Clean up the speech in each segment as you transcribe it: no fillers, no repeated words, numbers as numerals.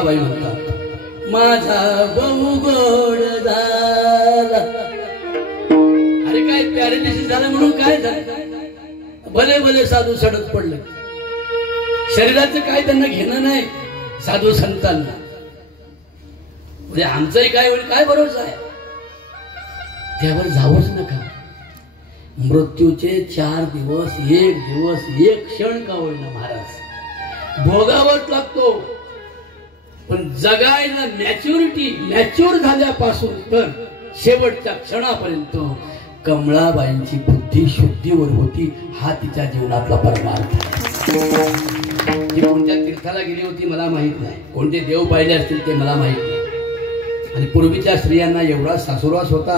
कमळाबाई म्हणतात, माझा बहु गोड झाला. अरे काय पॅरालिसिस झालं म्हणून काय झालं? भले भले साधू सडक पडले. शरीराचं काय त्यांना घेणं नाही साधू संतांना. म्हणजे आमचंही काय होईल काय भरोसा आहे? त्यावर जाऊच नका. मृत्यूचे 4 दिवस, 1 दिवस, 1 क्षण का होईना महाराज भोगावंच लागतो. पण जगायला मॅच्युअर झाल्यापासून तर शेवटच्या क्षणापर्यंत कमळाबाईंची बुद्धी शुद्धीवर होती. हा तिच्या जीवनातला परमार्थ आहे. ती कोणत्या तीर्थाला गेली होती मला माहित नाही, कोणते देव पाहिले असतील ते मला माहित नाही. आणि पूर्वीच्या स्त्रियांना एवढा सासुरवास होता,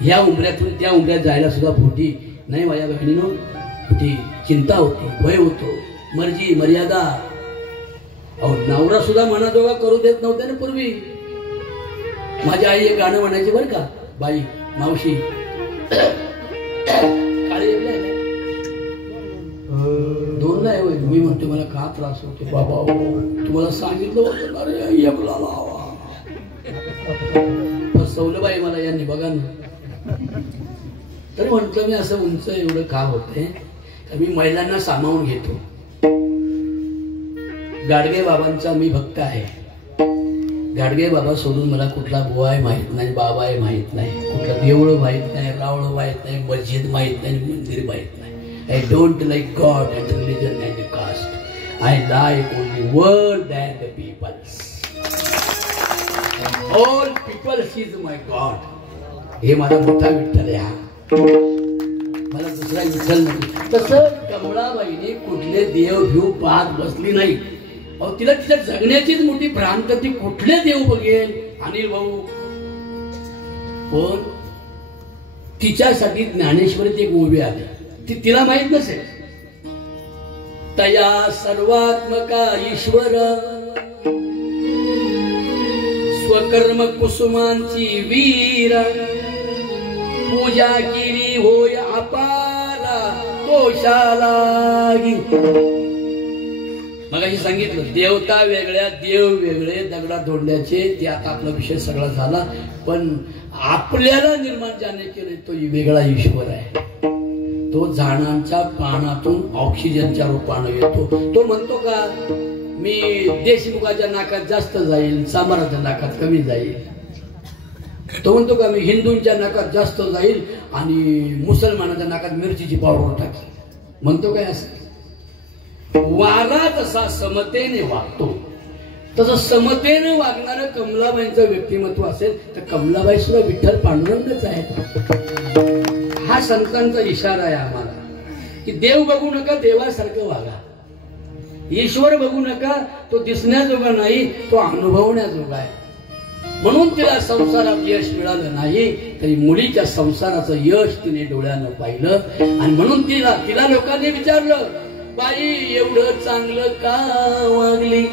ह्या उंबऱ्यातून त्या उंबऱ्यात जायला सुद्धा फुटी नाही. माझ्या बहिणीनो, फुटी चिंता होती, भय होतो, मर्जी मर्यादा. अहो नवरा सुद्धा मनाजोगा करू देत नव्हते ना पूर्वी. माझी आई एक गाणं म्हणायची बरं का, बाई मावशी काळी 2 नाही होय. मी म्हणतो मला का त्रास होतो बाबा, तुम्हाला सांगितलं होतं ना रे एकला लावा. फसवलं बाई मला यांनी बघा ना. तर म्हणतो मी असं उंच एवढं का होते, मी महिलांना सामावून घेतो. गाडगे बाबांचा मी भक्त आहे. गाडगे बाबा सोडून मला कुठला बुवा आहे माहित नाही, बाबा आहे माहित नाही, कुठला देवळ माहित नाही, रावळ माहित नाही, मस्जिद माहित नाही, मंदिर माहित नाही. I don't like God and religion and caste. I like only word and the peoples. All peoples is my God. हे माझा मोठा विठ्ठल आहे. हा मला दुसरा विठ्ठल नाही. तसं कमळाबाईने कुठले देव घेऊ पाहत बसली नाही. अहो तिला तिच्या जगण्याचीच मोठी भ्रांत. ती कुठले देव बघेल अनिल भाऊ. पण तिच्यासाठी ज्ञानेश्वरीत एक ओवी आली, ती तिला माहित नसेल. तया सर्वात्मका ईश्वर स्वकर्म कुसुमांची वीर पूजा केली होय अपाला दोषालागी. मगाशी सांगितलं देवता वेगळ्या, देव वेगळे, दगडा धोंड्याचे. ते आता आपला विषय सगळा झाला. पण आपल्याला निर्माण ज्याने केले तो वेगळा ईश्वर आहे. तो झाडांच्या पानातून ऑक्सिजनच्या रूपाने येतो. तो म्हणतो का मी देशमुखाच्या नाकात जास्त जाईल, सामराच्या नाकात कमी जाईल. तो म्हणतो का मी हिंदूंच्या नाकात जास्त जाईल आणि मुसलमानाच्या नाकात मिरचीची पावडर टाकेल. म्हणतो काय असं? वारा तसा समतेने वागतो, तसं समतेने वागणारं कमलाबाईंचं व्यक्तिमत्व असेल तर कमलाबाई सुद्धा विठ्ठल पांडुरंगच आहेत. हा संतांचा इशारा आहे आम्हाला की देव बघू नका, देवासारखं वागा. ईश्वर बघू नका, तो दिसण्याजोगा नाही, तो अनुभवण्याजोगा आहे. म्हणून तिला संसारात यश मिळालं नाही तरी मुलीच्या संसाराचं यश तिने डोळ्यानं पाहिलं. आणि म्हणून तिला लोकांनी विचारलं, बाई एवढं चांगलं का वागली,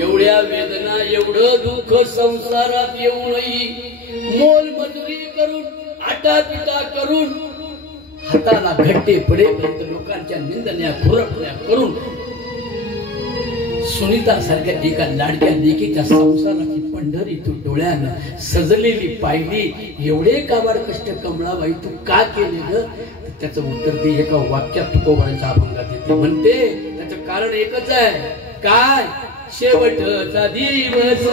एवढ्या वेदना एवढं दुःख संसारात येऊनही मोल मजुरी करून आटापिटा करून हाताला घट्टे पडेपर्यंत लोकांच्या निंदण्या खुरपण्या करून सुनीता सारख्या एका लाडक्या लेकीच्या संसाराची पंढरी तू डोळ्यानं सजलेली पाहिली. एवढे काबाड कष्ट कमळाबाई तू का केले ग? त्याचं उत्तर ते एका वाक्यात तुकोबांच्या अभंगात येते. म्हणते त्याचं कारण एकच आहे, काय? शेवटचा दिवस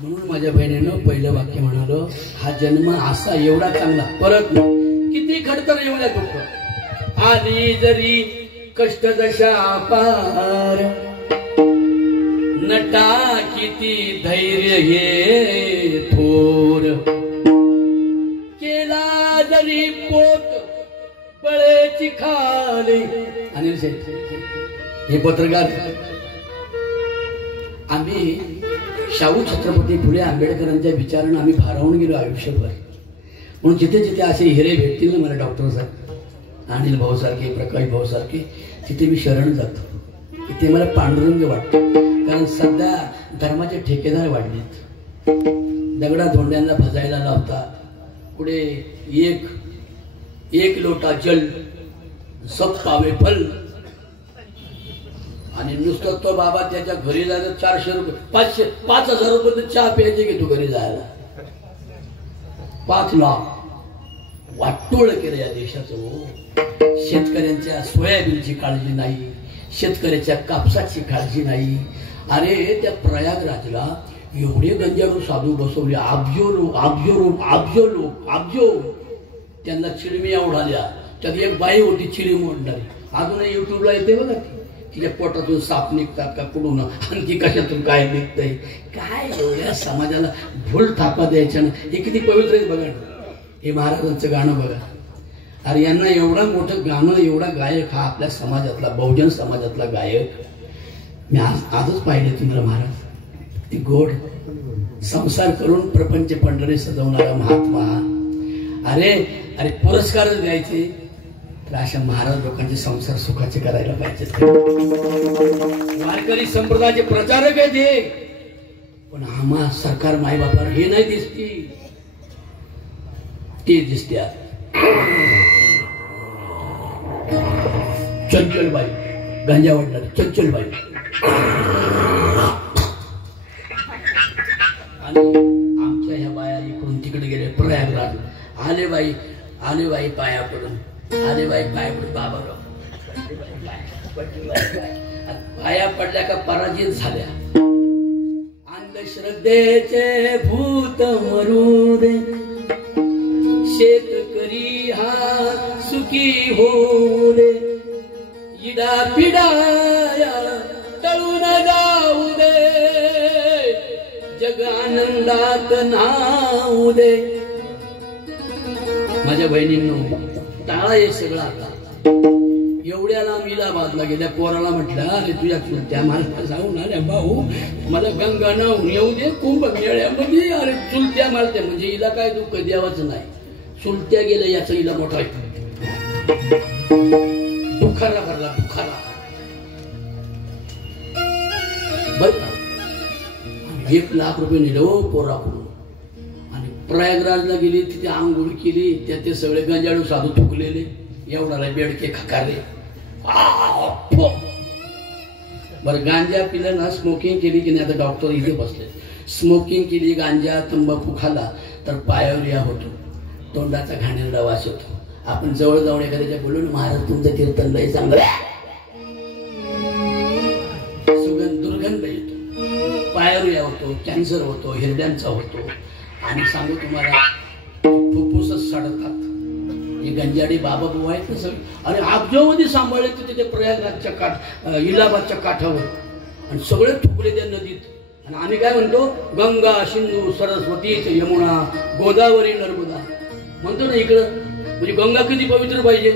म्हणून माझ्या बहिणीनं पहिलं वाक्य म्हणालो, हा जन्म असा एवढा चांगला परत किती खडतर एवढ्या दुःख आली जरी कष्ट दशा पार, नटा किती धैर्य हे थोर, केला जरी पोट बळेची खाली. अनिल शेठ हे पत्रकार, आम्ही शाहू छत्रपती फुले आंबेडकरांच्या विचारानं आम्ही भारावून गेलो आयुष्यभर. म्हणून जिथे जिथे असे हिरे भेटतील ना मला, डॉक्टर साहेब, अनिल भाऊ सारखे, प्रकाश भाऊ सारखे, तिथे मी शरण जातो. तिथे मला पांडुरंग वाटतो. कारण सध्या धर्माचे ठेकेदार वाढलेत. दगडा धोंड्यांना भजायला लावता, पुढे एक लोटा जल सब पावे फल, आणि नुसतं तो बाबा त्याच्या घरी जायचं 400 रुपये 5,000 रुपये चहा प्यायचे की तू घरी जायला. 5 लाख वाटोळ केलं या देशाचं. शेतकऱ्यांच्या सोयाबीनची काळजी नाही, शेतकऱ्याच्या कापसाची काळजी नाही. अरे त्या प्रयागराजला एवढे गंजारू साधू बसवले, अब्जो त्यांना चिडमिया उडाल्या. त्यात एक बाई होती चिडी मोडणारी, अजूनही युट्यूबला येते बघा. तिच्या पोटातून साप निघतात का कुठून, आणखी कशातून काय निघतंय. काय एवढ्या समाजाला भूल थापा द्यायच्या ना. हे किती पवित्र आहे बघा. हे महाराजांचं गाणं बघा. अरे यांना एवढा मोठं गाणं, एवढा गायक हा आपल्या समाजातला, बहुजन समाजातला गायक मी आजच पाहिले तुम्हाला. महाराज ती गोड संसार करून प्रपंच पंढरी सजवणारा महात्मा. अरे अरे पुरस्कार द्यायचे तर अशा महाराज लोकांचे संसार सुखाचे करायला पाहिजेत. वारकरी संप्रदायाचे प्रचारक आहे ते, पण आम्हा सरकार मायबापावर हे नाही दिसती, ते दिसत्या. चंचलबाई गांजा वाटणार, चंचलबाई. आणि आमच्या ह्या बाया इकडून तिकडे गेले प्रयागराज. आले बाई पाया पडून, आले बाई पाया पडून, बाबाराव पाया पडल्या का पराजित झाल्या. अंधश्रद्धेचे भूत मरू दे, शेतकरी हा सुखी होऊ दे, इडा पिडाया तळून जाऊ दे, जग आनंदात नाऊ दे. माझ्या बहिणींनो, टाळा हे सगळं. आता एवढ्याला इलाहाबादला गेल्या पोराला म्हटलं, अरे तुझ्या चुलत्या मला जाऊन आल्या भाऊ, मला गंगा नाहून येऊ दे कुंभमेळ्यामध्ये. अरे चुलत्या मारते म्हणजे हिला काय दुःख द्यावाचं नाही. चुलत्या गेल्या याचा हिला मोठा दुखारा भरला, दुखारा. बर 1 लाख रुपये नेले हो पोराकडून. आणि प्रयागराजला गेली, तिथे आंघोळ केली. ते सगळे गंजाळू साधू थुकलेले, एवढाला बेडके खकारले. बरं गांजा पिलं ना, स्मोकिंग केली की नाही, आता डॉक्टर इथे बसले, स्मोकिंग केली, गांजा तंबाखू खाला तर पायावर या होतो, तोंडाचा घाणेरडा वास होतो. आपण जवळ जाऊन एखाद्याच्या बोलू ना, महाराज तुमचं कीर्तन लय चांगलं, दुर्गंध येतो, पायावर या होतो, कॅन्सर होतो, हिरड्यांचा होतो. आणि सांगू तुम्हाला, फुफ्फुसच सडतात. हे गंजाडी बाबा बुवा आहेत ना सगळे. अरे अब्जावधी सांभाळले तिथे प्रयागराजच्या इलाहाबादच्या काठावर, आणि सगळे थुकले त्या नदीत. आणि आम्ही काय म्हणतो, गंगा सिंधू सरस्वती यमुना गोदावरी नर्मदा म्हणतो ना इकडं. म्हणजे गंगा किती पवित्र पाहिजे,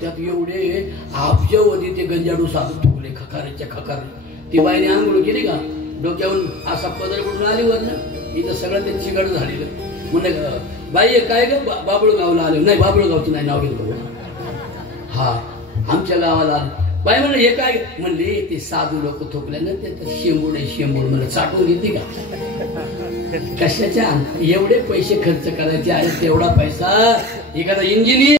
त्यात एवढे अब्जावधी ते गंजाडू साधू थुकले, खकारेच्या खकारे. ती बाईने आंघोळ केली का, डोक्यावरून असा पदर कुठून आली वर ना, इथं सगळं ते चिकट झालेलं. म्हणलं बाई काय ग, बाबुळगावला आले. नाही बाबुळगावचं नाही नाव घेतलं. हा आमच्या गावाला आले. बाई म्हणलं हे काय, म्हणले ते साधू लोक थोकल्यानं ते शेंबूड आहे, शेंबूड. मला चाटून घेते का, कशाच्या एवढे पैसे खर्च करायचे आहे. तेवढा पैसा एखादा इंजिनियर